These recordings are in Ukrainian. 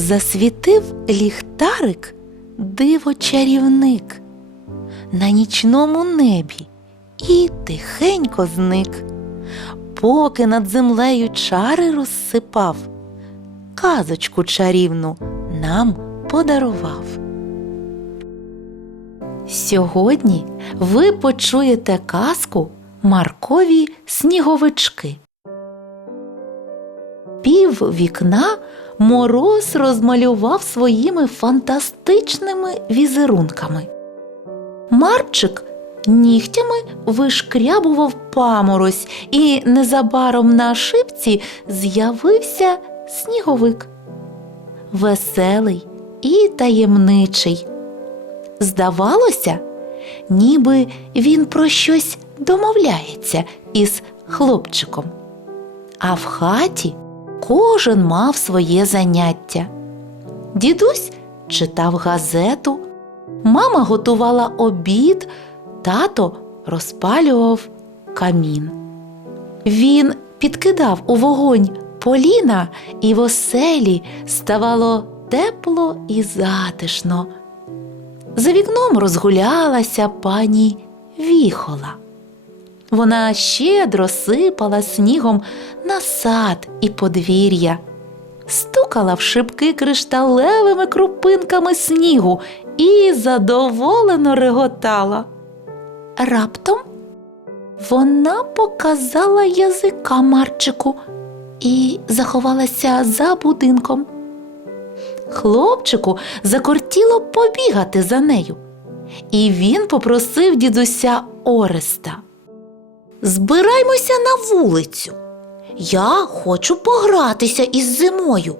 засвітив ліхтарик диво чарівник на нічному небі і тихенько зник, поки над землею чари розсипав, казочку чарівну нам подарував. Сьогодні ви почуєте казку Маркові сніговички. Пів вікна мороз розмалював своїми фантастичними візерунками. Марчик нігтями вишкрябував паморозь, і незабаром на шипці з'явився сніговик. Веселий і таємничий. Здавалося, ніби він про щось домовляється із хлопчиком. А в хаті кожен мав своє заняття. Дідусь читав газету, мама готувала обід, тато розпалював камін. Він підкидав у вогонь поліна, і в оселі ставало тепло і затишно. За вікном розгулялася пані віхола. Вона щедро сипала снігом на сад і подвір'я, стукала в шибки кришталевими крупинками снігу і задоволено реготала. Раптом вона показала язика Марчику і заховалася за будинком. Хлопчику закортіло побігати за нею, і він попросив дідуся Ореста. Збираймося на вулицю. Я хочу погратися із зимою,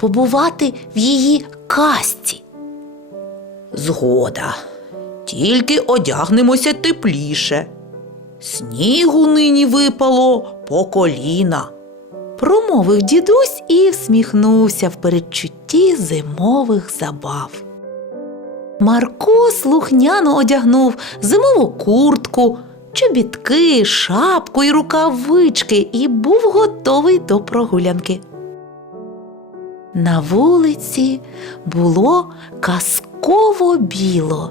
побувати в її касті. Згода. Тільки одягнемося тепліше. Снігу нині випало по коліна. Промовив дідусь і всміхнувся в передчутті зимових забав. Марко слухняно одягнув зимову куртку, чобітки, шапку і рукавички і був готовий до прогулянки. На вулиці було казково біло.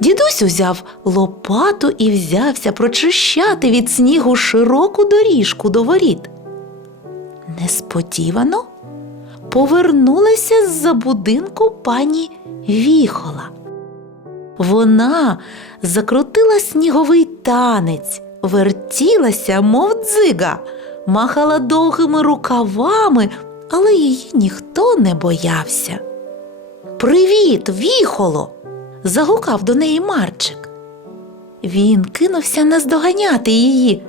Дідусь узяв лопату і взявся прочищати від снігу широку доріжку до воріт. Несподівано повернулася з-за будинку пані Віхола. Вона закрутила сніговий танець, вертілася, мов дзига, махала довгими рукавами, але її ніхто не боявся. Привіт, віхоло! загукав до неї Марчик. Він кинувся наздоганяти її,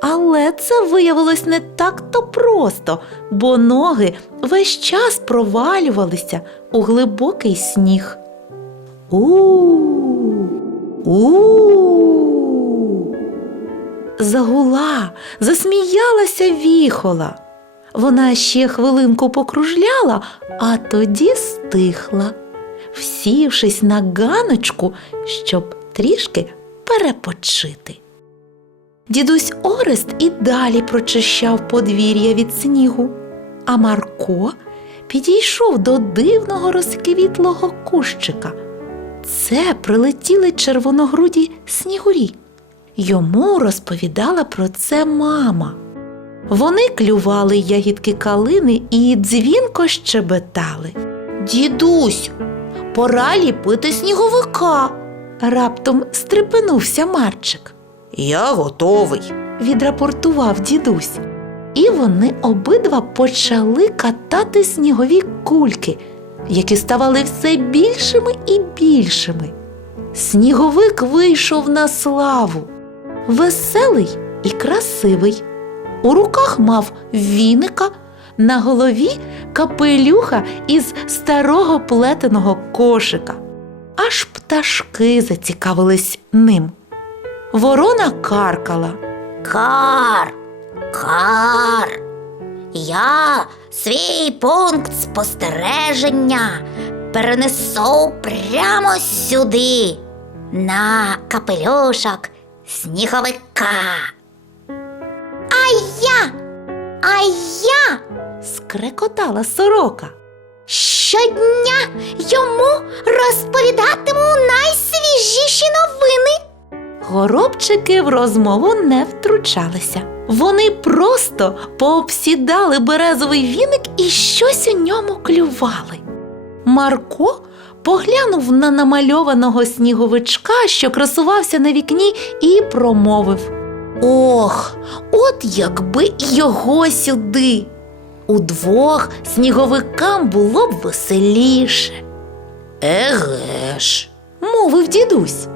але це виявилось не так-то просто, бо ноги весь час провалювалися у глибокий сніг. У. У. Загула, засміялася віхола. Вона ще хвилинку покружляла, а тоді стихла, всівшись на ганочку, щоб трішки перепочити. Дідусь Орест і далі прочищав подвір'я від снігу, а Марко підійшов до дивного розквітлого кущика. Це прилетіли червоногруді снігурі. Йому розповідала про це мама. Вони клювали ягідки калини і дзвінко щебетали. Дідусь, пора ліпити сніговика. Раптом стрепенувся Марчик. Я готовий. Відрапортував дідусь. І вони обидва почали катати снігові кульки, які ставали все більшими і більшими. Сніговик вийшов на славу, веселий і красивий. У руках мав віника, на голові капелюха із старого плетеного кошика. Аж пташки зацікавились ним. Ворона каркала. Кар, кар. Я свій пункт спостереження перенесу прямо сюди, на капелюшок сніговика. А я, а я скрекотала сорока. щодня йому розповідатиму найсвіжіші новини. Горобчики в розмову не втручалися. Вони просто пообсідали березовий віник і щось у ньому клювали. Марко поглянув на намальованого сніговичка, що красувався на вікні, і промовив: Ох, от якби його сюди. Удвох сніговикам було б веселіше, Еге ж. мовив дідусь.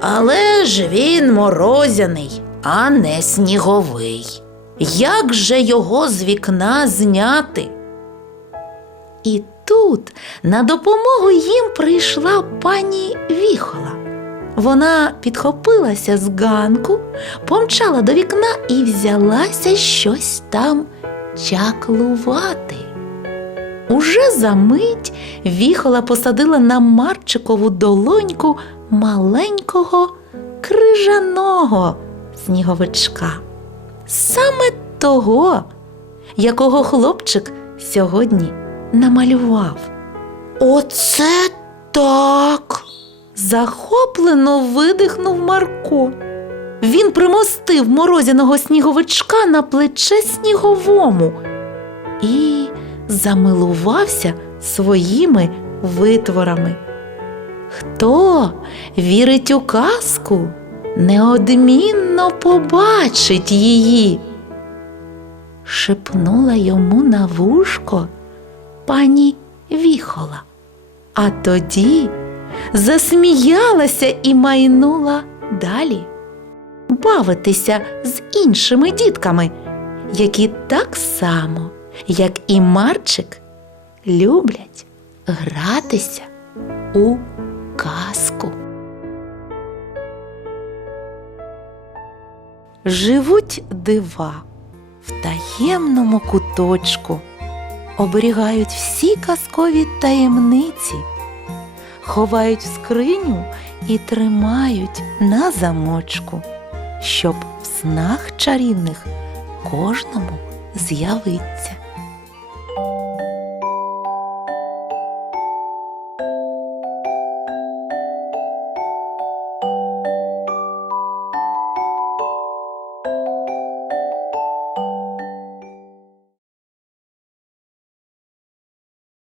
Але ж він морозяний, а не сніговий. Як же його з вікна зняти? І тут на допомогу їм прийшла пані Віхола. Вона підхопилася з ганку, помчала до вікна і взялася щось там чаклувати. Уже за мить віхола посадила на Марчикову долоньку маленького крижаного сніговичка. Саме того, якого хлопчик сьогодні намалював. Оце так. Захоплено видихнув Марко. Він примостив морозяного сніговичка на плече сніговому і замилувався своїми витворами. Хто вірить у казку, неодмінно побачить її. Шепнула йому на вушко пані Віхола. А тоді засміялася і майнула далі бавитися з іншими дітками, які так само, як і Марчик, люблять гратися у казку. Живуть дива в таємному куточку, оберігають всі казкові таємниці, ховають в скриню і тримають на замочку, щоб в снах чарівних кожному з'явиться.